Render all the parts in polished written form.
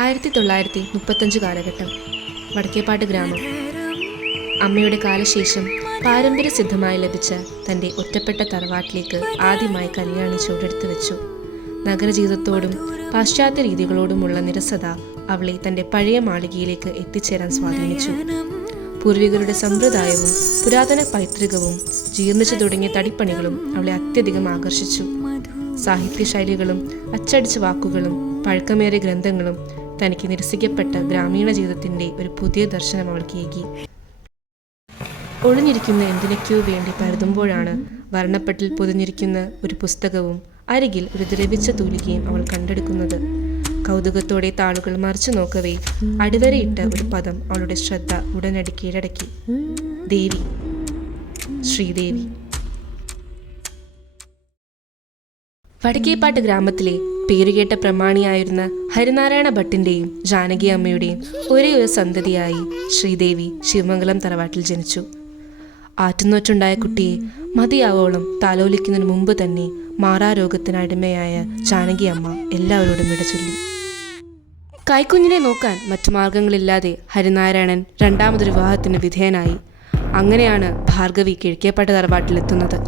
1935 കാലഘട്ടം. വടക്കേപ്പാട്ട് ഗ്രാമം. അമ്മയുടെ കാലശേഷം പാരമ്പര്യസിദ്ധമായി ലഭിച്ച തൻ്റെ ഒറ്റപ്പെട്ട തറവാട്ടിലേക്ക് ആദ്യമായി കല്യാണി ചുവടെടുത്ത് വെച്ചു. നഗരജീവിതത്തോടും പാശ്ചാത്യ രീതികളോടുമുള്ള നിരസത അവളെ തൻ്റെ പഴയ മാളികയിലേക്ക് എത്തിച്ചേരാൻ സ്വാധീനിച്ചു. പൂർവികരുടെ സമ്പ്രദായവും പുരാതന പൈതൃകവും ജീർണിച്ചു തുടങ്ങിയ തടിപ്പണികളും അവളെ അത്യധികം ആകർഷിച്ചു. സാഹിത്യശൈലികളും അച്ചടിച്ച വാക്കുകളും പഴക്കമേറിയ ഗ്രന്ഥങ്ങളും തനിക്ക് നിരസിക്കപ്പെട്ട ഗ്രാമീണ ജീവിതത്തിൻ്റെ ഒരു പുതിയ ദർശനം അവൾക്ക് ഏകി. ഒളിഞ്ഞിരിക്കുന്ന എന്തിനൊക്കെയോ വേണ്ടി പരതുമ്പോഴാണ് വർണ്ണപ്പെട്ടിൽ പൊതിഞ്ഞിരിക്കുന്ന ഒരു പുസ്തകവും അരികിൽ ഒരു ദ്രവിച്ച തൂലികയും അവൾ കണ്ടെടുക്കുന്നത്. കൗതുകത്തോടെ താളുകൾ മറിച്ചു നോക്കവേ അടിവരയിട്ട ഒരു പദം അവളുടെ ശ്രദ്ധ ഉടനടി കീഴടക്കി. ദേവി, ശ്രീദേവി. വടക്കേപ്പാട്ട് ഗ്രാമത്തിലെ പേരുകേട്ട പ്രമാണിയായിരുന്ന ഹരിനാരായണ ഭട്ടിൻ്റെയും ജാനകി അമ്മയുടെയും ഒരേ ഒരു സന്തതിയായി ശ്രീദേവി ശിവമംഗലം തറവാട്ടിൽ ജനിച്ചു. ആറ്റുനോറ്റുണ്ടായ കുട്ടിയെ മതിയാവോളം താലോലിക്കുന്നതിന് മുമ്പ് തന്നെ മാറാരോഗത്തിന് അടിമയായ ജാനകി അമ്മ എല്ലാവരോടും വിടചൊല്ലി. കൈക്കുഞ്ഞിനെ നോക്കാൻ മറ്റു മാർഗങ്ങളില്ലാതെ ഹരിനാരായണൻ രണ്ടാമതൊരു വിവാഹത്തിന് വിധേയനായി. അങ്ങനെയാണ് ഭാർഗവി കിഴക്കേപ്പാട്ട് തറവാട്ടിലെത്തുന്നത്.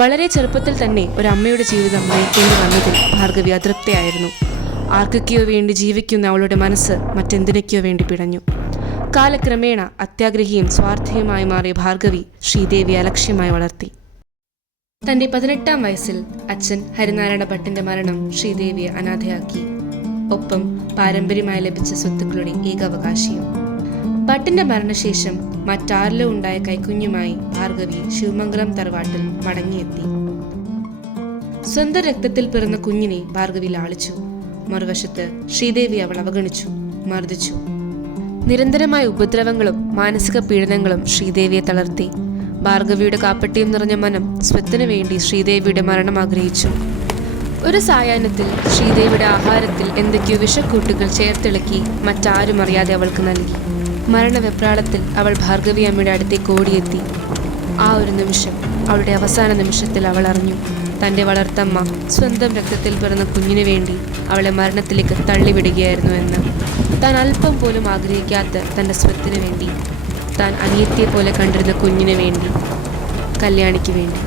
വളരെ ചെറുപ്പത്തിൽ തന്നെ ഒരമ്മയുടെ ജീവിതം നയിക്കേണ്ടി വന്നതിൽ ഭാർഗവി അതൃപ്തയായിരുന്നു. ആർക്കൊക്കെയോ വേണ്ടി ജീവിക്കുന്ന അവളുടെ മനസ്സ് മറ്റെന്തിനൊക്കെയോ വേണ്ടി പിടഞ്ഞു. കാലക്രമേണ അത്യാഗ്രഹിയും സ്വാർത്ഥിയുമായി മാറിയ ഭാർഗവി ശ്രീദേവിയെ അലക്ഷ്യമായി വളർത്തി. തൻ്റെ 18-ാം വയസ്സിൽ അച്ഛൻ ഹരിനാരായണ ഭട്ടിന്റെ മരണം ശ്രീദേവിയെ അനാഥയാക്കി. ഒപ്പം പാരമ്പര്യമായി ലഭിച്ച സ്വത്തുക്കളുടെ ഏകാവകാശിയും. ഭട്ടിന്റെ മരണശേഷം മറ്റാരിലോ ഉണ്ടായ കൈക്കുഞ്ഞുമായി ഭാർഗവി ശിവമംഗലം തറവാട്ടിൽ മടങ്ങിയെത്തി. സ്വന്തം രക്തത്തിൽ പിറന്ന കുഞ്ഞിനെ ഭാർഗവി ലാളിച്ചു. മറുവശത്ത് ശ്രീദേവി അവൾ അവഗണിച്ചു, മർദ്ദിച്ചു. നിരന്തരമായ ഉപദ്രവങ്ങളും മാനസിക പീഡനങ്ങളും ശ്രീദേവിയെ തളർത്തി. ഭാർഗവിയുടെ കാപ്പട്യം നിറഞ്ഞ മനം സ്വത്തിനു വേണ്ടി ശ്രീദേവിയുടെ മരണം ആഗ്രഹിച്ചു. ഒരു സായാഹ്നത്തിൽ ശ്രീദേവിയുടെ ആഹാരത്തിൽ എന്തൊക്കെയോ വിഷക്കൂട്ടുകൾ ചേർത്തിളക്കി മറ്റാരും അറിയാതെ അവൾക്ക് നൽകി. മരണവെപ്രാളത്തിൽ അവൾ ഭാർഗവി അമ്മയുടെ അടുത്തേക്ക് ഓടിയെത്തി. ആ ഒരു നിമിഷം, അവളുടെ അവസാന നിമിഷത്തിൽ അവൾ അറിഞ്ഞു, തൻ്റെ വളർത്തമ്മ സ്വന്തം രക്തത്തിൽ പിറന്ന കുഞ്ഞിനു വേണ്ടി അവളെ മരണത്തിലേക്ക് തള്ളിവിടുകയായിരുന്നു എന്ന്. താൻ അല്പം പോലും ആഗ്രഹിക്കാത്ത തൻ്റെ സ്വത്തിനു വേണ്ടി, താൻ അനിയത്തിയെ പോലെ കണ്ടിരുന്ന കുഞ്ഞിനു വേണ്ടി, കല്യാണിക്ക് വേണ്ടി.